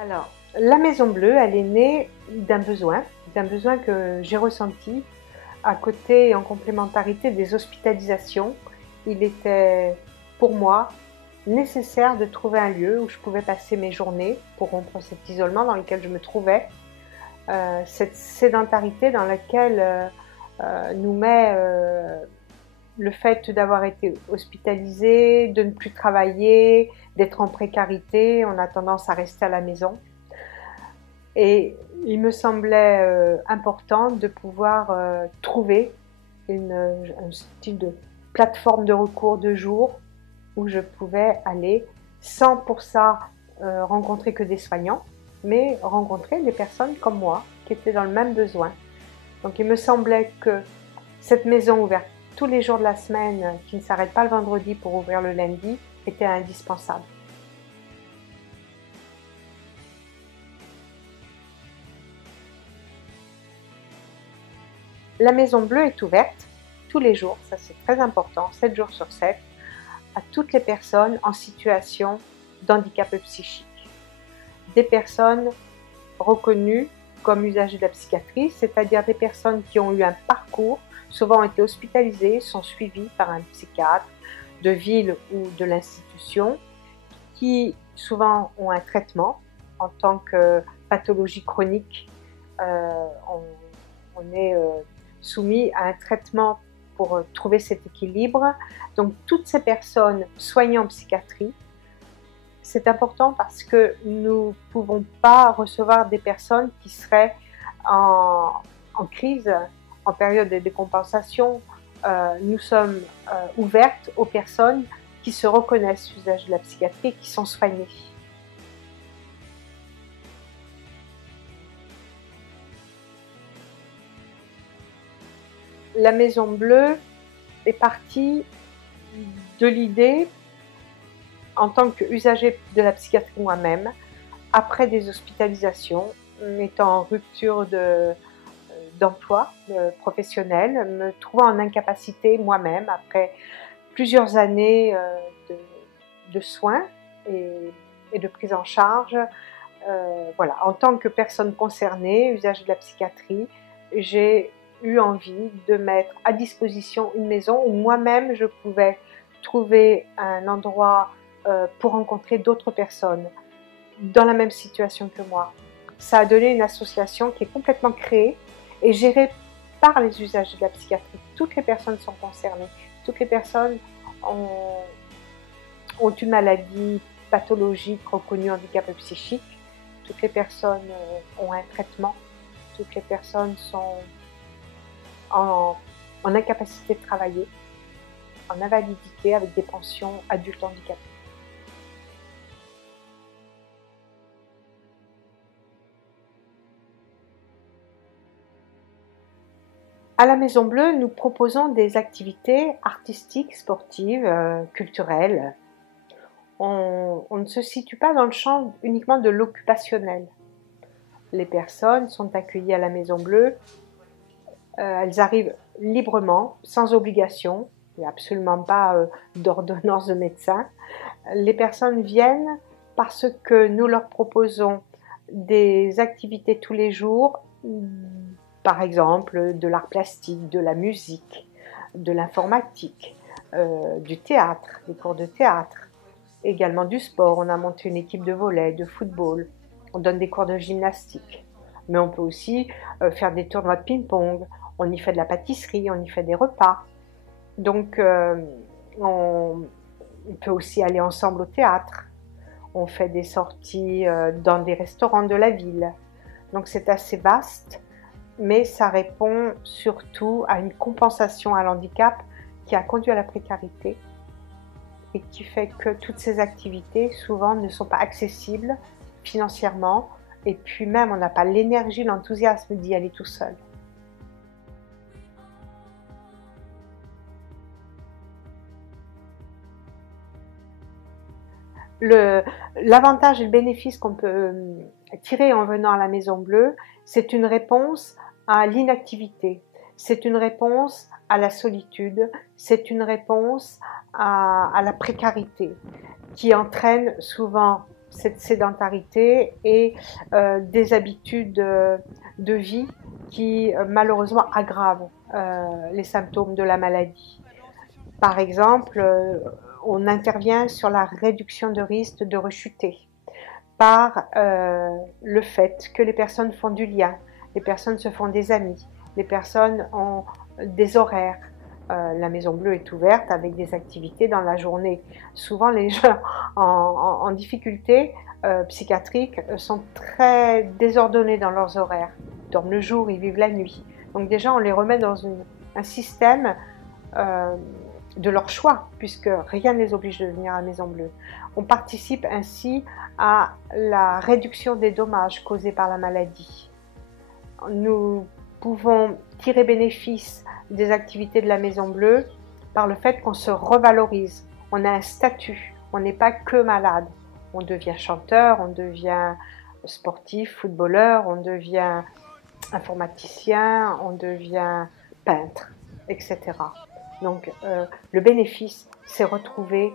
Alors, la Maison Bleue, elle est née d'un besoin que j'ai ressenti à côté et en complémentarité des hospitalisations. Il était pour moi nécessaire de trouver un lieu où je pouvais passer mes journées pour rompre cet isolement dans lequel je me trouvais, cette sédentarité dans laquelle nous met le fait d'avoir été hospitalisé, de ne plus travailler, d'être en précarité. On a tendance à rester à la maison. Et il me semblait important de pouvoir trouver un style de plateforme de recours de jour où je pouvais aller sans pour ça rencontrer que des soignants, mais rencontrer des personnes comme moi qui étaient dans le même besoin. Donc il me semblait que cette maison ouverte tous les jours de la semaine, qui ne s'arrête pas le vendredi pour ouvrir le lundi, était indispensable. La Maison Bleue est ouverte tous les jours, ça c'est très important, 7 jours sur 7, à toutes les personnes en situation d'handicap psychique. Des personnes reconnues comme usagers de la psychiatrie, c'est-à-dire des personnes qui ont eu un parcours, souvent ont été hospitalisées, sont suivies par un psychiatre de ville ou de l'institution, qui souvent ont un traitement en tant que pathologie chronique. On est soumis à un traitement pour trouver cet équilibre. Donc toutes ces personnes soignées en psychiatrie, c'est important parce que nous ne pouvons pas recevoir des personnes qui seraient en crise, en période de décompensation. Nous sommes ouvertes aux personnes qui se reconnaissent usage de la psychiatrie et qui sont soignées. La Maison Bleue est partie de l'idée, en tant qu'usager de la psychiatrie moi-même, après des hospitalisations, étant en rupture d'emploi professionnel, me trouvant en incapacité moi-même après plusieurs années de soins et de prise en charge. Voilà, en tant que personne concernée, usager de la psychiatrie, j'ai eu envie de mettre à disposition une maison où moi-même je pouvais trouver un endroit pour rencontrer d'autres personnes dans la même situation que moi. Ça a donné une association qui est complètement créée et gérée par les usagers de la psychiatrie. Toutes les personnes sont concernées, toutes les personnes ont une maladie pathologique reconnue handicap psychique, toutes les personnes ont un traitement, toutes les personnes sont en incapacité de travailler, en invalidité avec des pensions adultes handicapés. À la Maison Bleue, nous proposons des activités artistiques, sportives, culturelles. On ne se situe pas dans le champ uniquement de l'occupationnel. Les personnes sont accueillies à la Maison Bleue, elles arrivent librement, sans obligation, il n'y a absolument pas d'ordonnance de médecin. Les personnes viennent parce que nous leur proposons des activités tous les jours, par exemple de l'art plastique, de la musique, de l'informatique, du théâtre, des cours de théâtre, également du sport. On a monté une équipe de volley, de football, on donne des cours de gymnastique. Mais on peut aussi faire des tournois de ping-pong, on y fait de la pâtisserie, on y fait des repas. Donc on peut aussi aller ensemble au théâtre. On fait des sorties dans des restaurants de la ville. Donc c'est assez vaste, mais ça répond surtout à une compensation à l'handicap qui a conduit à la précarité et qui fait que toutes ces activités souvent ne sont pas accessibles financièrement et puis même on n'a pas l'énergie, l'enthousiasme d'y aller tout seul. L'avantage et le bénéfice qu'on peut tirer en venant à la Maison Bleue, c'est une réponse à l'inactivité, c'est une réponse à la solitude, c'est une réponse à la précarité qui entraîne souvent cette sédentarité et des habitudes de vie qui malheureusement aggravent les symptômes de la maladie. Par exemple, on intervient sur la réduction de risque de rechuter par le fait que les personnes font du lien, les personnes se font des amis, les personnes ont des horaires. La Maison Bleue est ouverte avec des activités dans la journée. Souvent, les gens en difficulté psychiatrique sont très désordonnés dans leurs horaires. Ils dorment le jour, ils vivent la nuit. Donc déjà, on les remet dans un système de leur choix, puisque rien ne les oblige de venir à la Maison Bleue. On participe ainsi à la réduction des dommages causés par la maladie. Nous pouvons tirer bénéfice des activités de la Maison Bleue par le fait qu'on se revalorise. On a un statut, on n'est pas que malade. On devient chanteur, on devient sportif, footballeur, on devient informaticien, on devient peintre, etc. Donc le bénéfice, c'est retrouver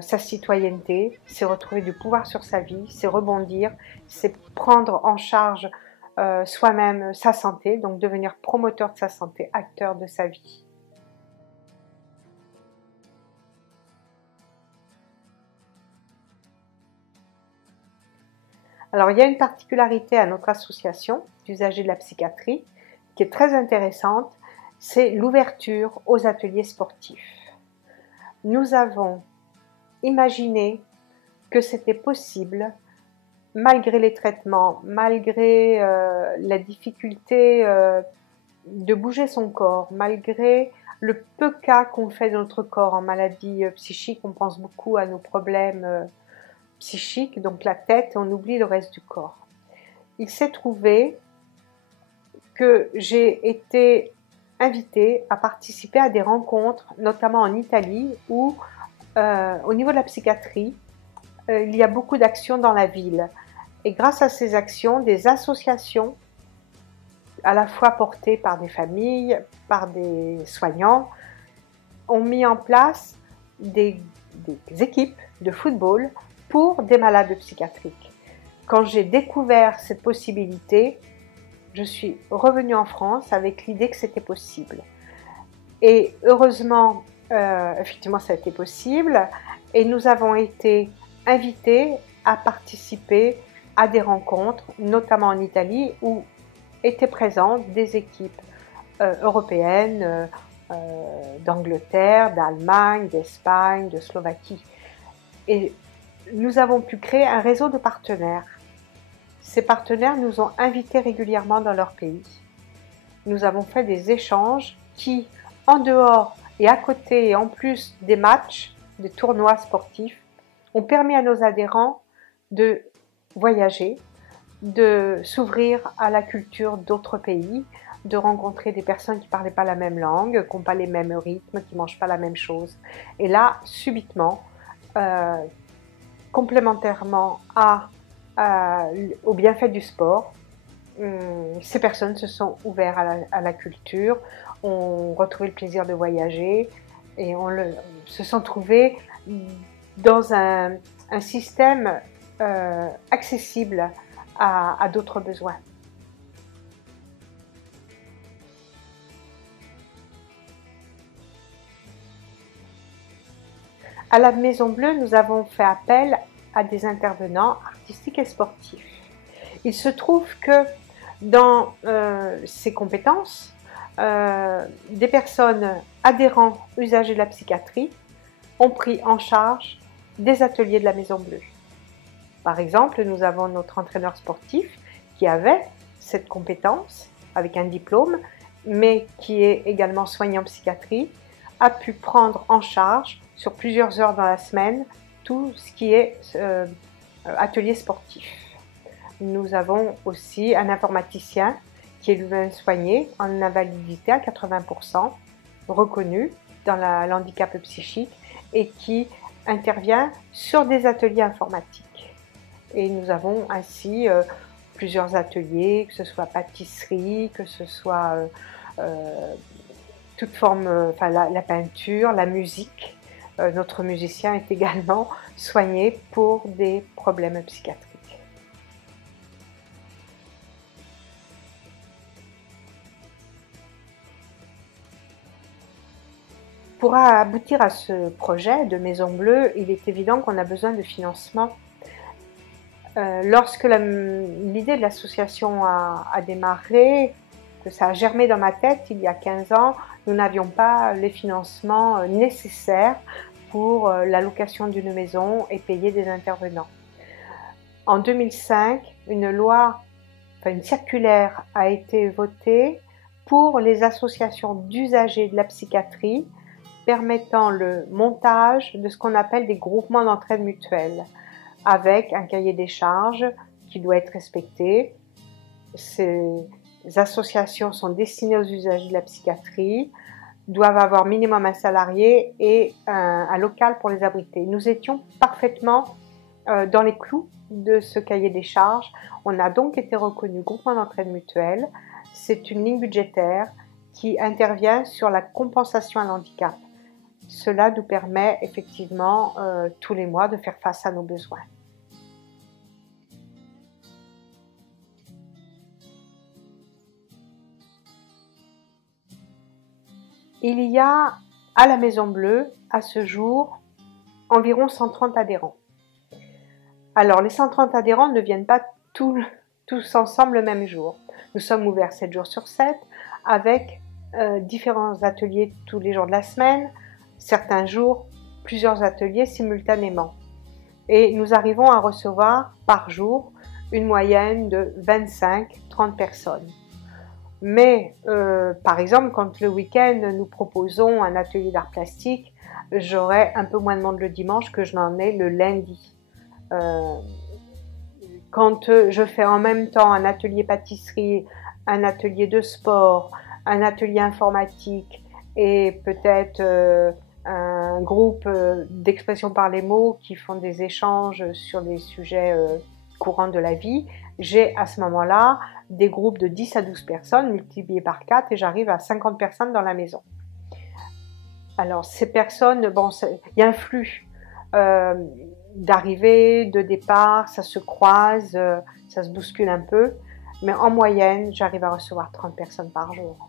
sa citoyenneté, c'est retrouver du pouvoir sur sa vie, c'est rebondir, c'est prendre en charge soi-même sa santé, donc devenir promoteur de sa santé, acteur de sa vie. Alors il y a une particularité à notre association d'usagers de la psychiatrie qui est très intéressante, c'est l'ouverture aux ateliers sportifs. Nous avons imaginé que c'était possible, malgré les traitements, malgré la difficulté de bouger son corps, malgré le peu cas qu'on fait de notre corps en maladie psychique, on pense beaucoup à nos problèmes psychiques, donc la tête, et on oublie le reste du corps. Il s'est trouvé que j'ai été invitée à participer à des rencontres, notamment en Italie, où au niveau de la psychiatrie, il y a beaucoup d'actions dans la ville. Et grâce à ces actions, des associations, à la fois portées par des familles, par des soignants, ont mis en place des équipes de football pour des malades psychiatriques. Quand j'ai découvert cette possibilité, je suis revenue en France avec l'idée que c'était possible. Et heureusement, effectivement, ça a été possible. Et nous avons été invités à participer à des rencontres, notamment en Italie, où étaient présentes des équipes européennes, d'Angleterre, d'Allemagne, d'Espagne, de Slovaquie. Et nous avons pu créer un réseau de partenaires. Ces partenaires nous ont invités régulièrement dans leur pays. Nous avons fait des échanges qui, en dehors et à côté et en plus des matchs, des tournois sportifs, ont permis à nos adhérents de voyager, de s'ouvrir à la culture d'autres pays, de rencontrer des personnes qui ne parlaient pas la même langue, qui n'ont pas les mêmes rythmes, qui ne mangent pas la même chose. Et là, subitement, complémentairement au bienfait du sport, ces personnes se sont ouvertes à la culture, ont retrouvé le plaisir de voyager et se sont trouvés dans un système accessible à d'autres besoins. À la Maison Bleue, nous avons fait appel à des intervenants artistiques et sportifs. Il se trouve que dans ces compétences, des personnes adhérents, usagers de la psychiatrie, ont pris en charge des ateliers de la Maison Bleue. Par exemple, nous avons notre entraîneur sportif qui avait cette compétence avec un diplôme, mais qui est également soignant en psychiatrie, a pu prendre en charge sur plusieurs heures dans la semaine tout ce qui est atelier sportif. Nous avons aussi un informaticien qui est lui-même soigné en invalidité à 80%, reconnu dans l'handicap psychique et qui intervient sur des ateliers informatiques. Et nous avons ainsi plusieurs ateliers, que ce soit pâtisserie, que ce soit toute forme, la peinture, la musique. notre musicien est également soigné pour des problèmes psychiatriques. Pour aboutir à ce projet de Maison Bleue, il est évident qu'on a besoin de financement. Lorsque l'idée de l'association a démarré, que ça a germé dans ma tête il y a 15 ans, nous n'avions pas les financements nécessaires pour la location d'une maison et payer des intervenants. En 2005, une circulaire a été votée pour les associations d'usagers de la psychiatrie permettant le montage de ce qu'on appelle des groupements d'entraide mutuelle, avec un cahier des charges qui doit être respecté. Ces associations sont destinées aux usagers de la psychiatrie, doivent avoir minimum un salarié et un local pour les abriter. Nous étions parfaitement dans les clous de ce cahier des charges. On a donc été reconnu groupement d'entraide mutuelle. C'est une ligne budgétaire qui intervient sur la compensation à l'handicap. Cela nous permet effectivement tous les mois de faire face à nos besoins. Il y a à la Maison Bleue, à ce jour, environ 130 adhérents. Alors, les 130 adhérents ne viennent pas tous ensemble le même jour. Nous sommes ouverts 7 jours sur 7, avec différents ateliers tous les jours de la semaine, certains jours, plusieurs ateliers simultanément. Et nous arrivons à recevoir par jour une moyenne de 25-30 personnes. Mais par exemple, quand le week-end nous proposons un atelier d'art plastique, j'aurai un peu moins de monde le dimanche que je n'en ai le lundi. Quand je fais en même temps un atelier pâtisserie, un atelier de sport, un atelier informatique et peut-être un groupe d'expression par les mots qui font des échanges sur des sujets courants de la vie, j'ai à ce moment-là des groupes de 10 à 12 personnes multipliés par 4 et j'arrive à 50 personnes dans la maison. Alors ces personnes, bon, il y a un flux d'arrivée, de départ, ça se croise, ça se bouscule un peu, mais en moyenne, j'arrive à recevoir 30 personnes par jour.